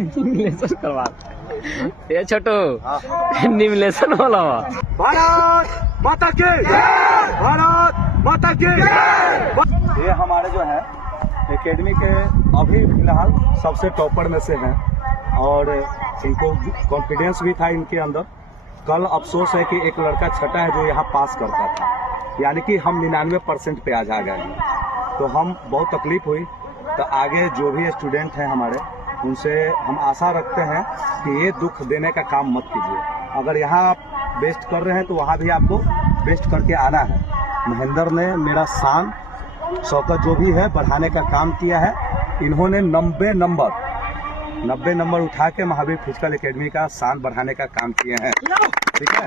निम्लेशन करवा ये छोटू निम्लेशन बोला भारत माता की, भारत माता की। ये हमारे जो है एकेडमी के अभी फिलहाल सबसे टॉपर में से हैं और इनको कॉन्फिडेंस भी था इनके अंदर। कल अफसोस है कि एक लड़का छठा है जो यहाँ पास करता था, यानी कि हम 99% पे आज आ गए हैं। तो हम बहुत तकलीफ हुई। तो आगे जो भी स्टूडेंट हैं हमारे, उनसे हम आशा रखते हैं कि ये दुख देने का काम मत कीजिए। अगर यहाँ आप बेस्ट कर रहे हैं तो वहाँ भी आपको बेस्ट करके आना है। महेंद्र ने मेरा शान शौकत जो भी है बढ़ाने का काम किया है। इन्होंने 90 नंबर उठा के महावीर फिजिकल एकेडमी का शान बढ़ाने का काम किए हैं। ठीक है।